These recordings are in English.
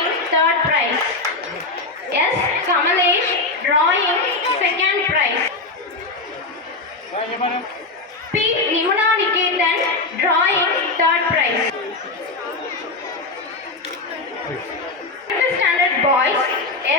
writing third prize. S. Kamalesh, drawing second prize. P. Nimuna Niketan, drawing third prize. 10th standard boys,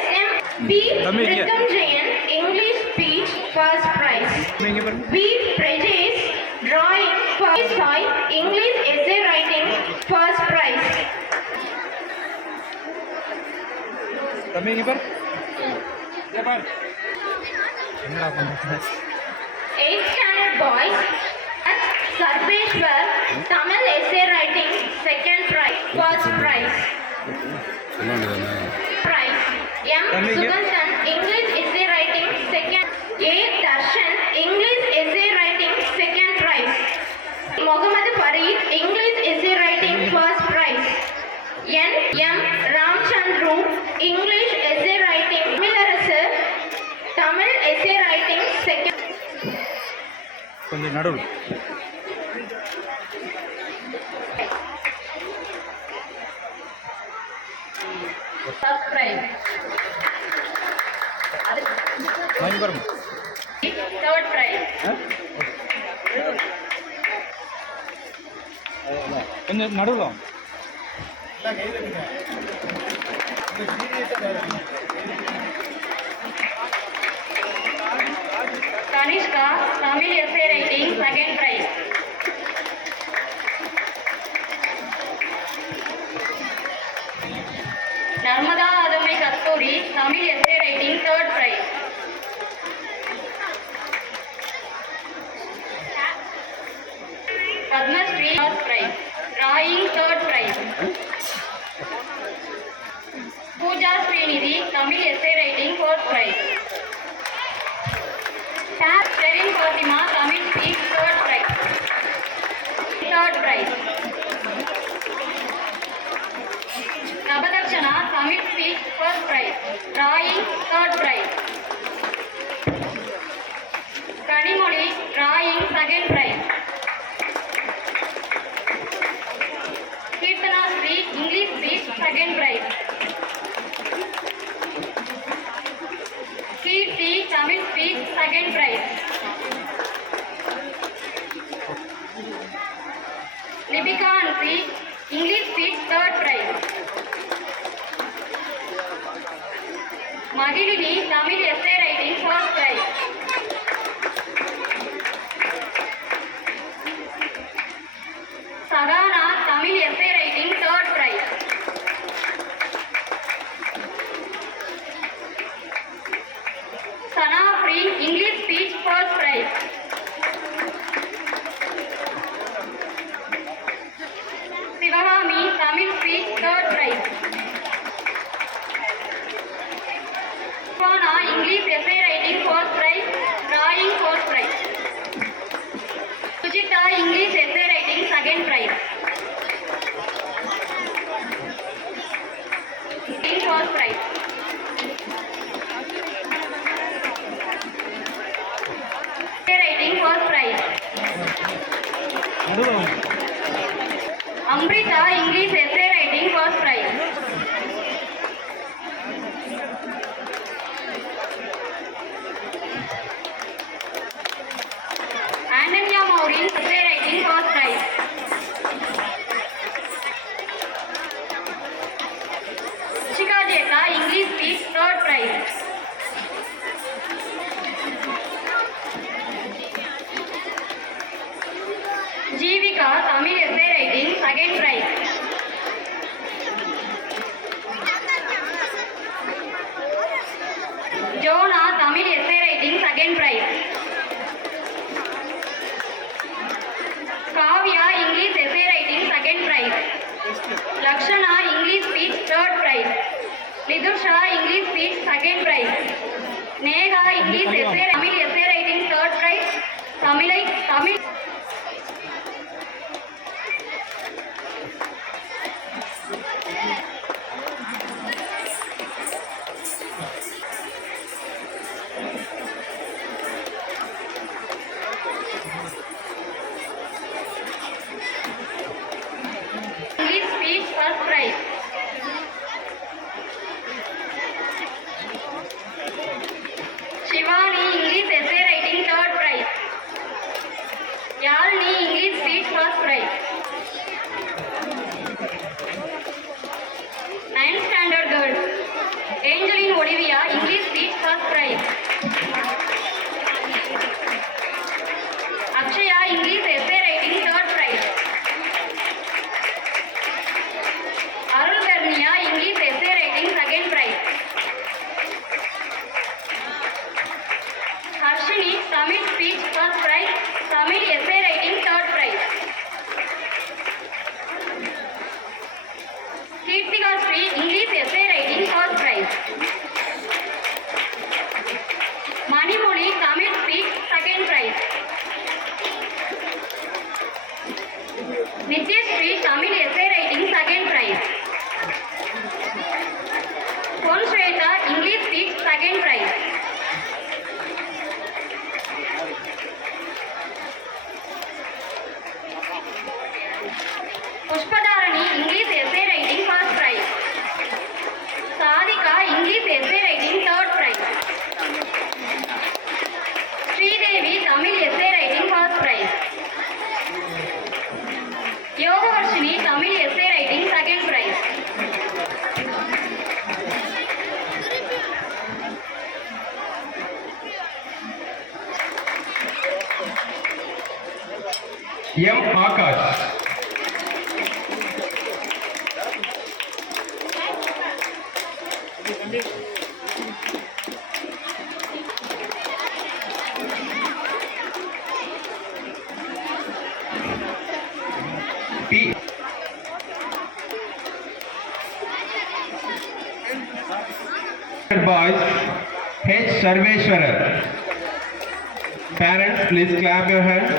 SM. B. Rhythm Jain, English speech first prize. B. Prajesh, drawing first prize. English essay writing first prize. 8th standard boys, Sarveshwar, Tamil essay writing second prize, first prize. Prize. M. Sugantan, English essay writing second. A. Darshan, English essay writing second prize. Mohammad Farid, English essay writing first prize. N. M. Ramchandru, English essay writing. Milarasu, Tamil essay writing second. கொஞ்சம் நடுவில் First prize. வாங்கி பாருங்க Third prize. கொஞ்சம் நடுவில் Kanishka, Tamil essay writing second prize. Narmada Adamai Kasturi, Tamil essay writing third prize. Padma Sri first prize. Drawing third prize. Pooja Srinidhi, Tamil essay writing fourth prize. Sherin Fatima, Tamil speech third prize. Third prize. Nabadakshana, Tamil speech first prize. Drawing third prize. Kanimoli, drawing second prize. Kirtana Sri, English speech second prize. Kirti, Tamil speech second prize. Libika Ansi, English speech third prize. Magilini, Tamil essay writing first prize. Sagana, Tamil essay writing third prize. Sana Free, English speech first prize. Sivagami, Tamil speech third prize. Swana, English essay writing fourth prize. Drawing fourth prize. Sujita, English essay writing second prize. First prize. Writing first prize. Amrita, English essay writing first prize. Ananya Maureen, essay writing first prize. Shika Jeta, English speech third prize. Jeevika, Tamil essay writing second prize. Jonah, Tamil essay writing second prize. Kavya, English essay writing second prize. Lakshana, English speech third prize. Nidusha, English speech second prize. Neha, English essay, Tamil essay writing third prize. Tamil. Vidyashree Tamil essay writing second prize. Pon Shweta English speech second prize. Pushpadharani English essay writing first prize. Sadhika English essay writing third prize. Sridevi Tamil essay writing first prize. Yogavarshini Tamil essay writing second prize. M. Akash. P. Boys. H. Sarveshwaran. Parents, please clap your hands.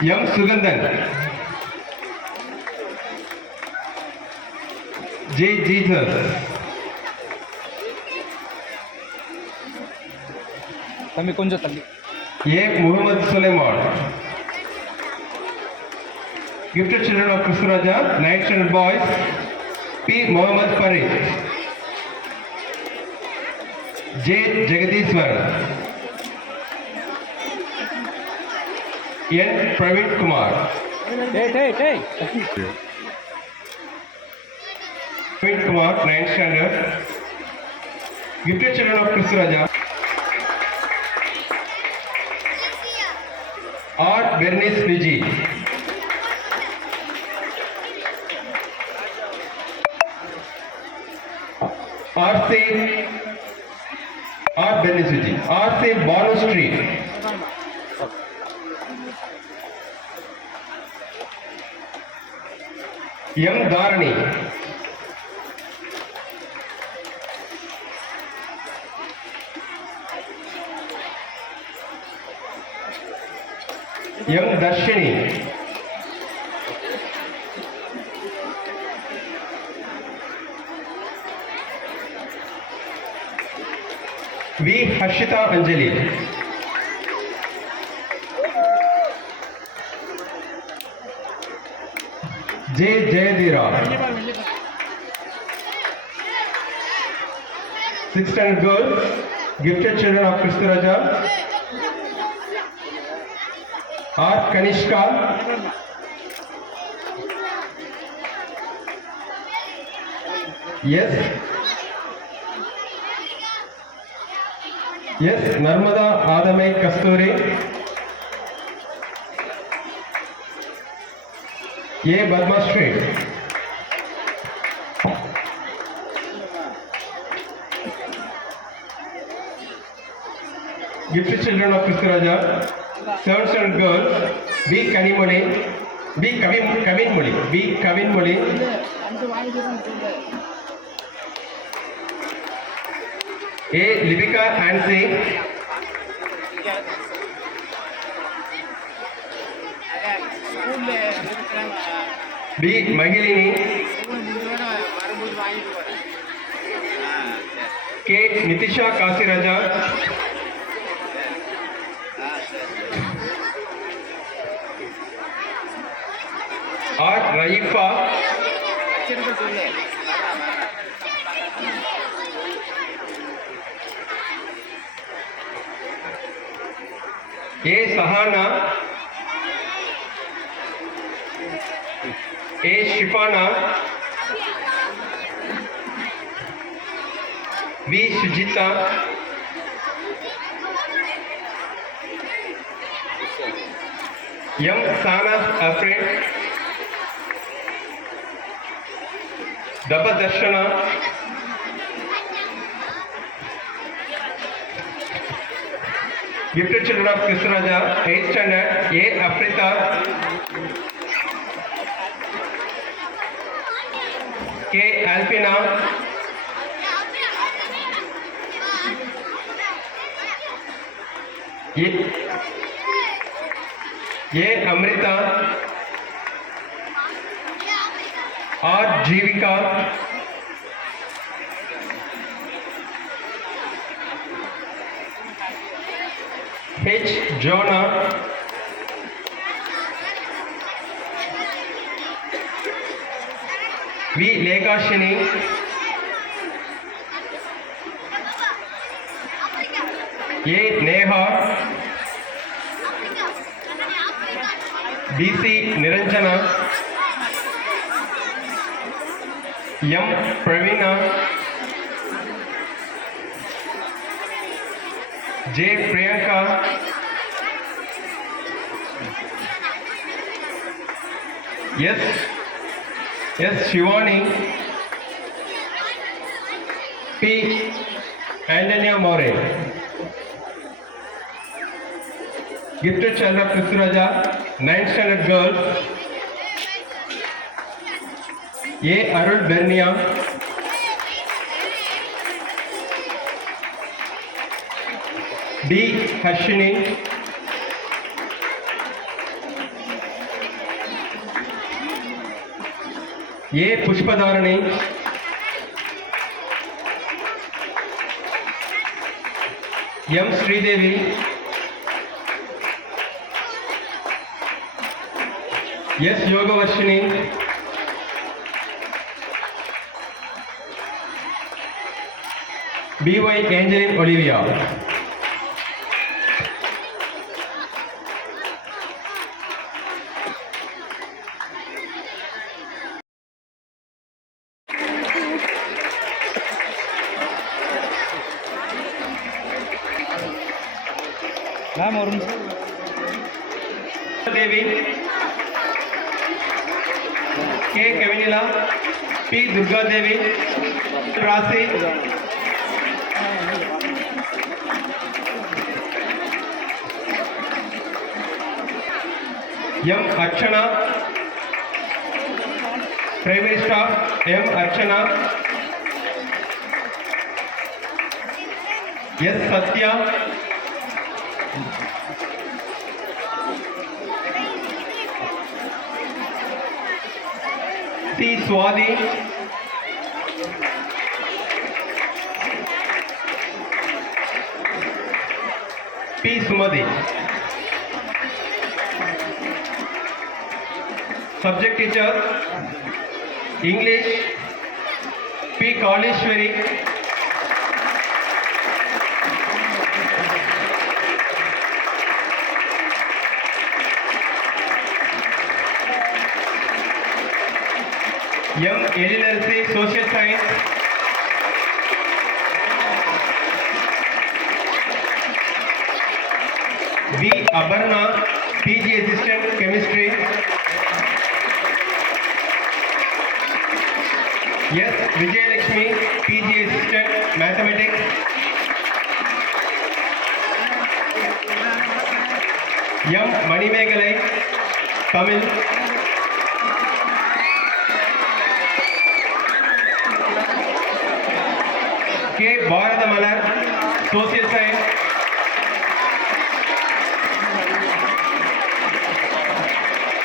M. Sugandhan. J. Jesus. தம்பி கொஞ்சம் தம்பி. A. Muhammad Sulaiman. Gifted children of Krishnaraja, 9th standard boys. P. Muhammad Farid. J. Jagadishwar. N. Praveen Kumar. Praveen Kumar, 9th standard. Gifted children of Krishnaraja. R. Bernice Viji. R. Bernice Viji. R. Banu Street. M. Dharani. M. Darshini. V. Harshita Anjali. J. Jayadira. 6th standard girls, gifted children of Krishnaraja. R. Kanishka. Yes. Yes. Narmada Adamai Kasturi. A. Badma Street. Gifted children of Krishnaraja. 7th standard girls. B. Kanimoli. B. Kavinmoli. B. Kavinmoli. A. Livika Hansi. B. Mahilini. K. Nitisha Kasiraja. R. Raifa. A. Sahana. A. Shifana. B. Sujita. M. Sana Afrin. Dabba Darshana. Gifted children of Krishnaraja, 8th standard. A. Afrita. K. Alpina. A. Amrita, R. Jivika, H. Jonah, V. Lekashini, A. Neha, DC Niranjana, M. Pravina, J. Priyanka, S. Shivani, P. Antonia More. Gifted child of Prithviraja, 9th standard girls. A. Arul Bernia, D. Harshini, A. Pushpadharani, M. Sridevi, S. Yogavarshini, B.Y. Angeline Olivia. Ma'am और देवी, K. Kavinila, P. Durga Devi, Rasi, M. Archana, primary staff, M. Archana, S. Satya, C. Swadi, P. Sumadi. Subject teacher, English, P. Kalishwari, M. Literacy, Social Science, B. Abarna, PG Assistant, Chemistry, S. Vijayalakshmi, PG Assistant, Mathematics, M. Manimegalai, Tamil, K. Bharatamalar, Social Science,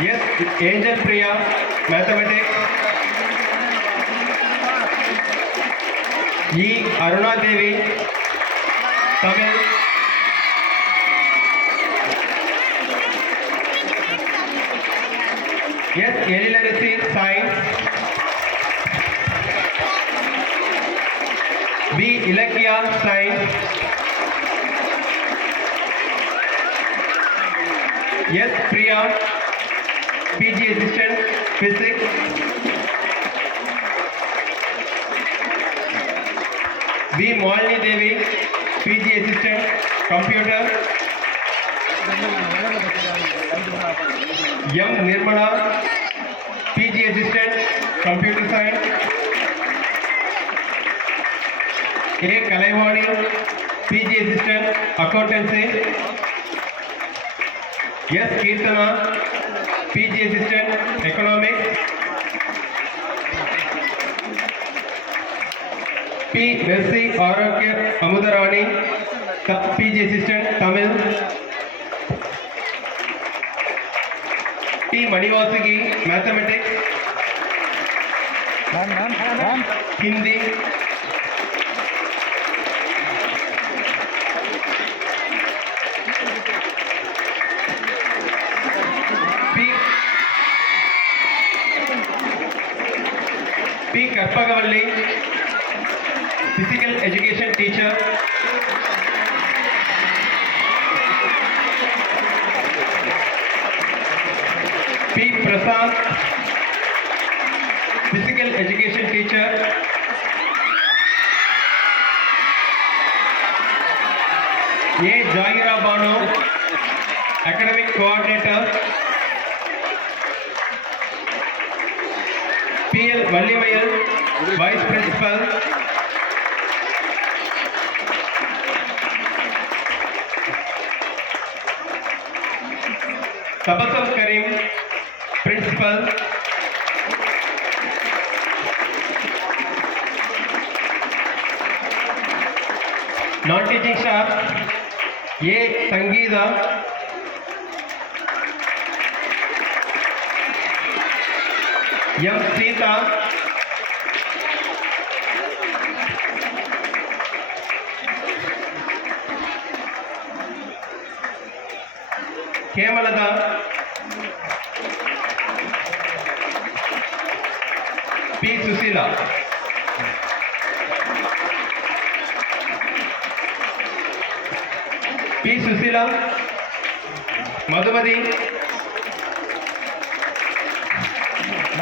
S. Angel Priya, Mathematics, E. Aruna Devi, Tamil, S. Literacy, Science, B. Ilakya, Science, S. Priya, PG Assistant, Physics, B. Malini Devi, PG Assistant, Computer, M. Nirmala, PG Assistant, Computer Science, A. Kalaivani, PG Assistant, Accountancy, S. Kirtana, PG Assistant, Economics, P. Mercy Arokya Amudarani, PG Assistant, Tamil, T. Manivasagi, Mathematics, ma'am Hindi, P. Karpagavalli, Physical Education Teacher, P. Prasad, Physical Education Teacher, A. Jagira Banu, Academic Coordinator, P. L. Vallimayal, Vice Principal, Tabassum Karim, Principal, Non-teaching staff, A. Sangeeta, M. Sita, Kemalada, P. Susila, P. Susila, Madhumati,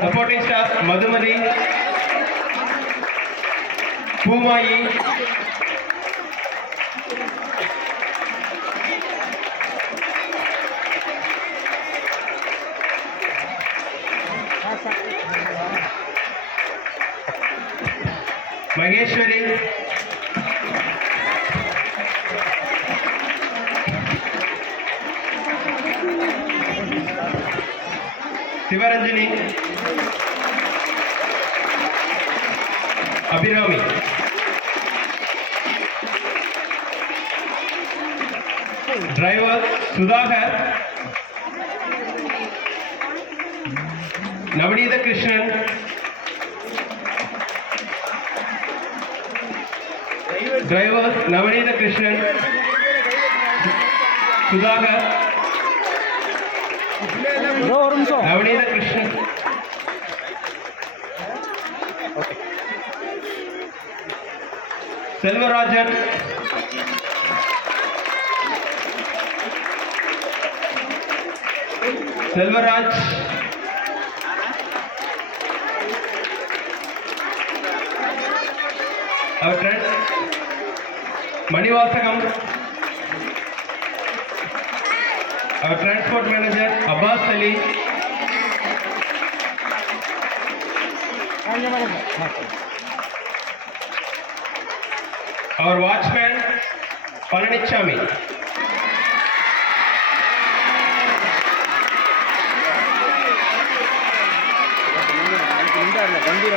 supporting staff, Madhumati, Pumai, Maheshwari, Sivaranjani, Abhirami, driver Sudhakar, Navneeta Krishnan, driver Navneeta Krishnan, Sudhakar, bro और उनसे Navneeta Krishnan, Selvarajan, Selvaraj, our friend Manivasagam, our transport manager Abbas Ali, our watchman Palanichami, गंभीर